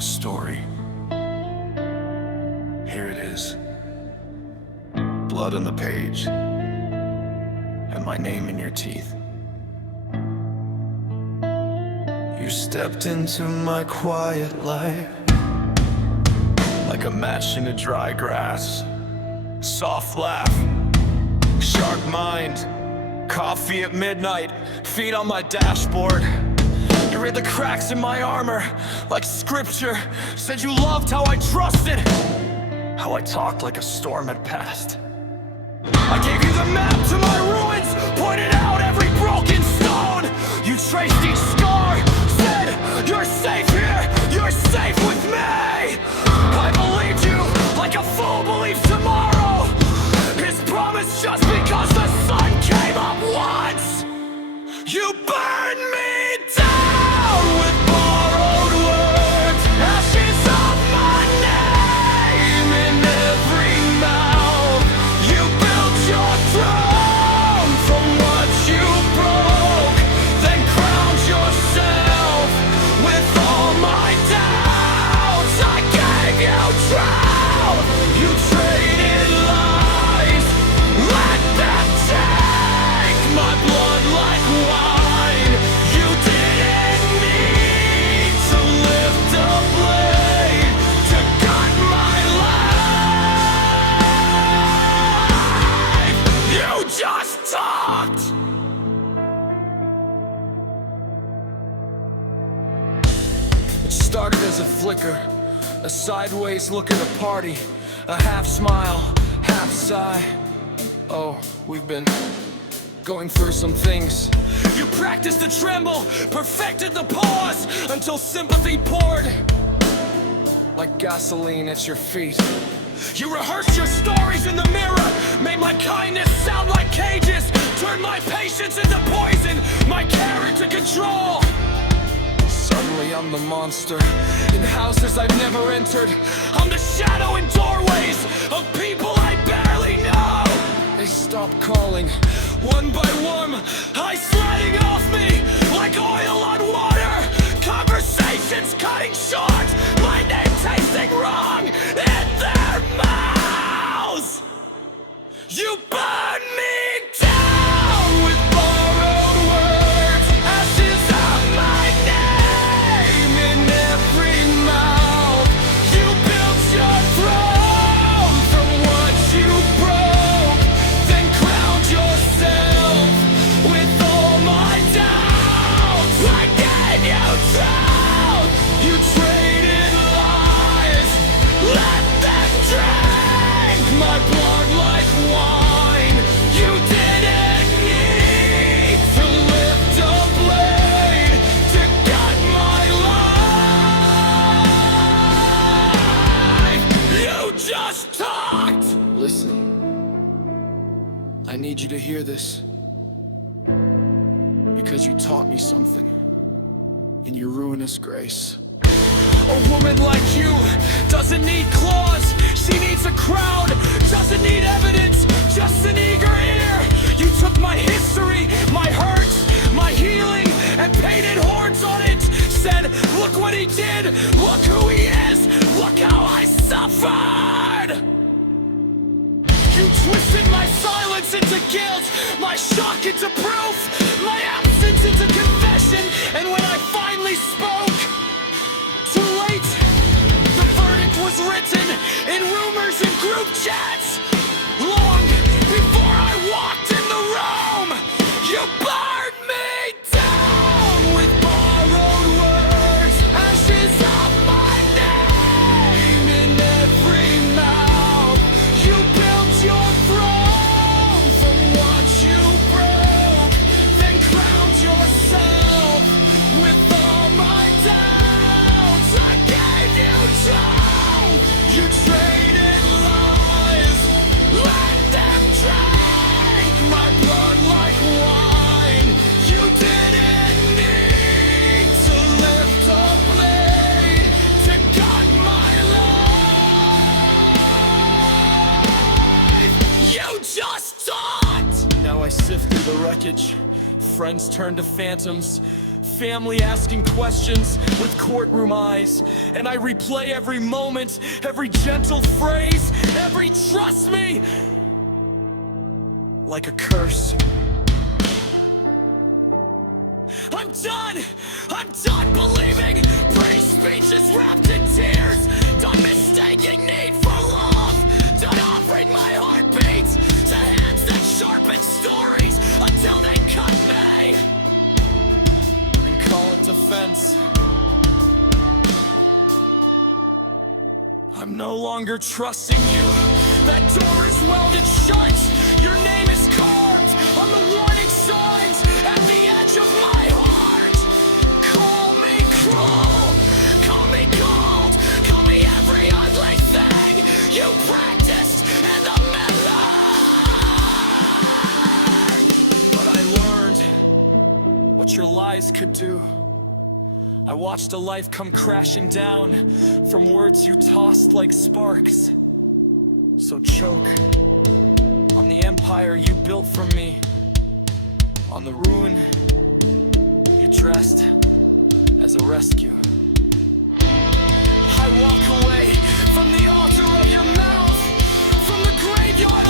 a story. Here it is. Blood on the page, and my name in your teeth. You stepped into my quiet life like a match in the dry grass. Soft laugh, sharp mind, coffee at midnight, feet on my dashboard. You read the cracks in my armor like scripture. Said you loved how I trusted, how I talked like a storm had passed. I gave you the map to my ruins, pointed out every broken stone. You traced each scar, said you're safe here, you're safe with me. I believed you like a fool believes tomorrow is promised just because the sun came up once. You burned me down with borrowed words, ashes of my name in every mouth. You built your throne from what you broke, then crowned yourself with all my doubts. I gave you drought, you traded lies, let them take my blood like wine. You didn't need to lift a blade to cut my life. You just talked. It started as a flicker, a sideways look at a party, a half smile, half sigh. Oh, we've been going through some things. You practiced the tremble, perfected the pause, until sympathy poured like gasoline at your feet. You rehearsed your stories in the mirror, made my kindness sound like cages, turned my patience into poison, my care into control. Suddenly I'm the monster in houses I've never entered. I'm the shadow in doorways of people I barely know. They stop calling, one by one, ice sliding off me like oil on water. Conversations cutting short, my name tasting wrong in their mouths. You burn me down with borrowed words, ashes of my name in every mouth. You built your throne from what you broke, then crowned yourself with all my doubts. I gave you drought, you traded lies, let them drink my blood like wine. You didn't need to lift a blade to gut my life. You just talked. Listen, I need you to hear this, because you taught me something in your ruinous grace. A woman like you doesn't need claws, she needs a crown. Doesn't need evidence, just an eager ear. You took my history, my hurt, my healing, and painted horns on it. Said, look what he did, look who he is, look how I suffered. You twisted my silence into guilt, my shock into proof, my absence into confession. And when I finally spoke, too late, the verdict was written in rumors and group chats. Long before I walked in the room, you burned me down with borrowed words, ashes of my name in every mouth. You built your throne from what you broke, then crowned yourself with all my doubts. I gave you drought, you traded lies, let them drink my blood like wine. You didn't need to lift a blade to cut my life. You just taught. Now I sift through the wreckage, friends turn to phantoms, family asking questions with courtroom eyes. And I replay every moment, every gentle phrase, every trust me, like a curse. I'm done believing pretty speeches wrapped in tears. Done mistaking need for love. Done offering my heartbeat to hands that sharpen stories until they cut me and call it defense. I'm no longer trusting you. That door is welded shut. Your name is carved on the warning signs at the edge of my heart. Call me cruel, call me cold, call me every ugly thing you practiced in the mirror. But I learned what your lies could do. I watched a life come crashing down from words you tossed like sparks. So choke on the empire you built for me, on the ruin you dressed as a rescue. I walk away from the altar of your mouth, from the graveyard